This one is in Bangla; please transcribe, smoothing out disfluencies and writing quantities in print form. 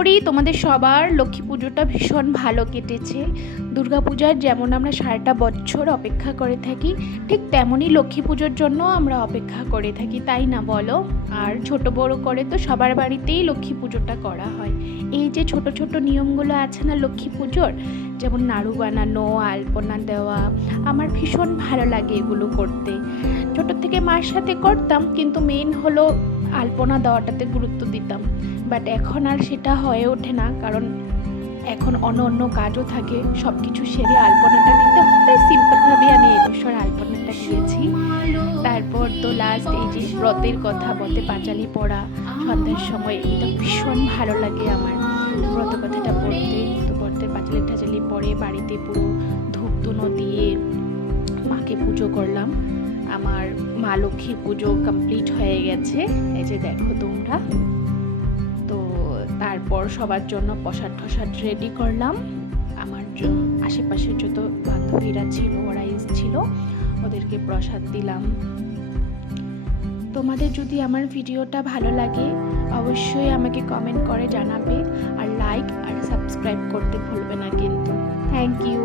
করি তোমাদের সবার লক্ষ্মী পুজোটা ভীষণ ভালো কেটেছে। দুর্গাপূজার যেমন আমরা সারাটা বছর অপেক্ষা করে থাকি, ঠিক তেমনই লক্ষ্মী পুজোর জন্য আমরা অপেক্ষা করে থাকি, তাই না বলো? আর ছোট বড় করে তো সবার বাড়িতেই লক্ষ্মী পুজোটা করা হয়। এই যে ছোট ছোট নিয়মগুলো আছে না লক্ষ্মী পুজোর, যেমন নাড়ু বানানো, আলপনা দেওয়া, আমার ভীষণ ভালো লাগে এগুলো করতে। ছোটোর থেকে মার সাথে করতাম, কিন্তু মেন হলো আলপনা দেওয়াটাতে গুরুত্ব দিতাম। বাট এখন আর সেটা হয়ে ওঠে না, কারণ এখন অন্য কাজও থাকে, সব কিছু সেরে আলপনাটা দিতে হয়, তাই সিম্পলভাবে আমি এবছর আলপনাটা দিয়েছি। তারপর তো লাস্ট এই যে ব্রতের কথা, ব্রতে পাঁচালি পড়া সন্ধ্যার সময়, এটা ভীষণ ভালো লাগে আমার ব্রত কথাটা পড়তে। তো ব্রতের পাঁচালি টাচালি পরে বাড়িতে পুরো ধূপ ধুনো দিয়ে মাকে পুজো করলাম। আমার মা লক্ষ্মীর পুজো কমপ্লিট হয়ে গেছে, এই যে দেখো তোমরা। তো তারপর সবার জন্য প্রসাদ টসাদ রেডি করলাম। আমার আশেপাশের যত বান্ধবীরা ছিল ওরা এসেছিল, ওদেরকে প্রসাদ দিলাম। তোমাদের যদি আমার ভিডিওটা ভালো লাগে অবশ্যই আমাকে কমেন্ট করে জানাবে, আর লাইক আর সাবস্ক্রাইব করতে ভুলবে না কিন্তু। Thank you.